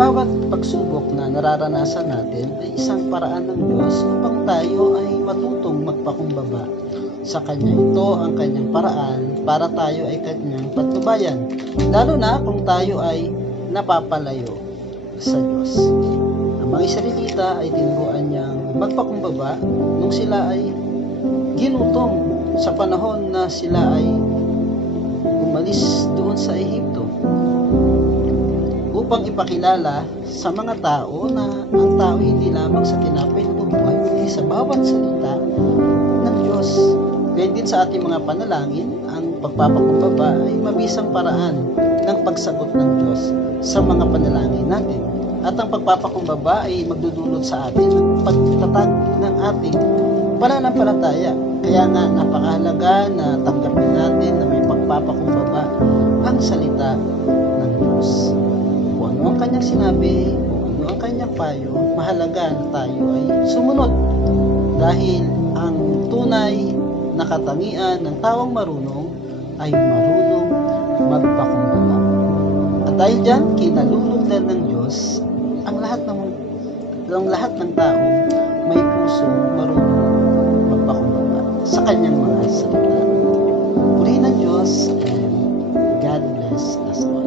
bawat pagsubok na nararanasan natin ay isang paraan ng Diyos upang tayo ay matutong magpakumbaba sa Kanya. Ito ang Kanyang paraan para tayo ay Kanyang patnubayan, lalo na kung tayo ay napapalayo sa Diyos. Ang mga Israelita ay tinuruan niyang magpakumbaba nung sila ay ginutom sa panahon na sila ay umalis doon sa Ehipto, upang ipakilala sa mga tao na ang tao hindi lamang sa tinapay na bubuhay, kundi sa bawat salita ng Diyos. Kaya din sa ating mga panalangin, ang pagpapakumbaba ay mabisang paraan ng pagsagot ng Diyos sa mga panalangin natin. At ang pagpapakumbaba ay magdudulot sa atin ng pagtatag ng ating pananampalataya. Kaya nga napakahalaga na tanggapin natin na may pagpapakumbaba ang salita ng Diyos. Kung ano ang Kanyang sinabi, kung ano ang Kanyang payo, mahalaga na tayo ay sumunod. Dahil ang tunay na katangian ng taong marunong ay marunong magpakumbaba. At dahil dyan, kinalulugdan ng Diyos ang lahat ng tao may puso marunong magpakumbaba sa Kanyang mga salita. Purihin ng Diyos, and God bless us all.